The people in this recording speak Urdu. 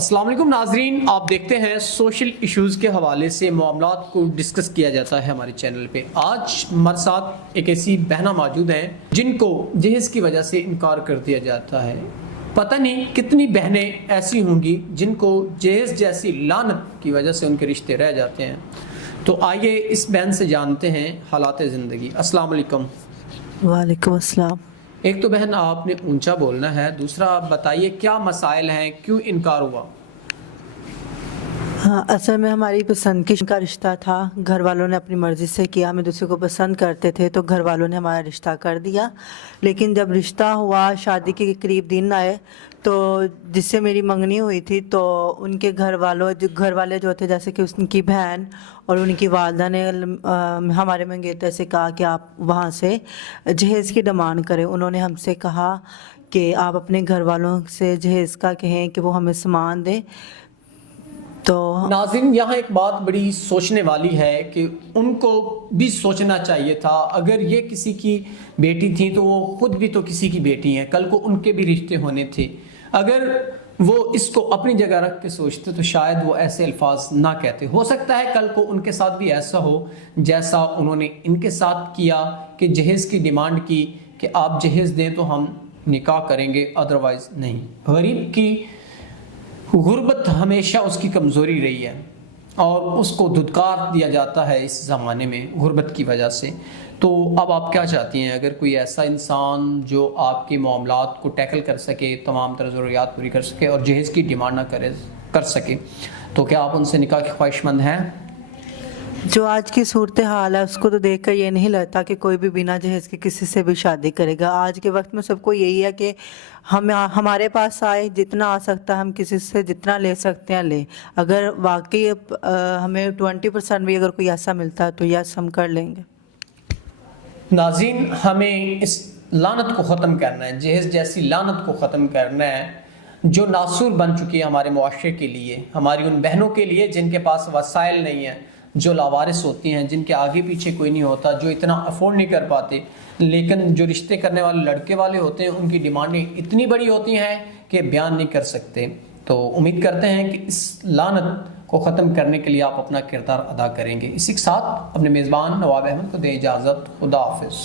السلام علیکم ناظرین، آپ دیکھتے ہیں سوشل ایشوز کے حوالے سے معاملات کو ڈسکس کیا جاتا ہے ہمارے چینل پہ۔ آج ہمارے ساتھ ایک ایسی بہنہ موجود ہیں جن کو جہیز کی وجہ سے انکار کر دیا جاتا ہے۔ پتہ نہیں کتنی بہنیں ایسی ہوں گی جن کو جہیز جیسی لعنت کی وجہ سے ان کے رشتے رہ جاتے ہیں۔ تو آئیے اس بہن سے جانتے ہیں حالات زندگی۔ السلام علیکم۔ وعلیکم السلام۔ ایک تو بہن آپ نے اونچا بولنا ہے، دوسرا آپ بتائیے کیا مسائل ہیں، کیوں انکار ہوا؟ ہاں، اصل میں ہماری پسند کا رشتہ تھا، گھر والوں نے اپنی مرضی سے کیا، ہم دوسرے کو پسند کرتے تھے تو گھر والوں نے ہمارا رشتہ کر دیا۔ لیکن جب رشتہ ہوا، شادی کے قریب دن آئے تو جس سے میری منگنی ہوئی تھی تو ان کے گھر والے جو تھے، جیسے کہ ان کی بہن اور ان کی والدہ نے ہمارے منگیتر سے کہا کہ آپ وہاں سے جہیز کی ڈیمانڈ کریں۔ انہوں نے ہم سے کہا کہ آپ اپنے گھر والوں سے جہیز کا کہیں کہ وہ ہمیں سامان دیں۔ تو ناظرین، یہاں ایک بات بڑی سوچنے والی ہے کہ ان کو بھی سوچنا چاہیے تھا۔ اگر یہ کسی کی بیٹی تھی تو وہ خود بھی تو کسی کی بیٹی ہیں، کل کو ان کے بھی رشتے ہونے تھے۔ اگر وہ اس کو اپنی جگہ رکھ کے سوچتے تو شاید وہ ایسے الفاظ نہ کہتے۔ ہو سکتا ہے کل کو ان کے ساتھ بھی ایسا ہو جیسا انہوں نے ان کے ساتھ کیا کہ جہیز کی ڈیمانڈ کی کہ آپ جہیز دیں تو ہم نکاح کریں گے، ادروائز نہیں۔ غریب کی غربت ہمیشہ اس کی کمزوری رہی ہے اور اس کو دھتکار دیا جاتا ہے اس زمانے میں غربت کی وجہ سے۔ تو اب آپ کیا چاہتی ہیں؟ اگر کوئی ایسا انسان جو آپ کے معاملات کو ٹیکل کر سکے، تمام طرح ضروریات پوری کر سکے اور جہیز کی ڈیمانڈ نہ کر سکے، تو کیا آپ ان سے نکاح کی خواہش مند ہیں؟ جو آج کی صورتحال ہے اس کو تو دیکھ کر یہ نہیں لگتا کہ کوئی بھی بنا جہیز کے کسی سے بھی شادی کرے گا۔ آج کے وقت میں سب کو یہی ہے کہ ہمارے پاس آئے، جتنا آ سکتا ہے ہم کسی سے جتنا لے سکتے ہیں لیں۔ اگر واقعی ہمیں 20% بھی اگر کوئی ایسا ملتا ہے تو یس ہم کر لیں گے۔ ناظرین، ہمیں اس لعنت کو ختم کرنا ہے، جہیز جیسی لعنت کو ختم کرنا ہے جو ناسور بن چکی ہے ہمارے معاشرے کے لیے، ہماری ان بہنوں کے لیے جن کے پاس وسائل نہیں ہیں، جو لاوارث ہوتی ہیں، جن کے آگے پیچھے کوئی نہیں ہوتا، جو اتنا افورڈ نہیں کر پاتے، لیکن جو رشتے کرنے والے لڑکے والے ہوتے ہیں ان کی ڈیمانڈیں اتنی بڑی ہوتی ہیں کہ بیان نہیں کر سکتے۔ تو امید کرتے ہیں کہ اس لعنت کو ختم کرنے کے لیے آپ اپنا کردار ادا کریں گے۔ اسی کے ساتھ اپنے میزبان نواب احمد کو دیں اجازت۔ خدا حافظ۔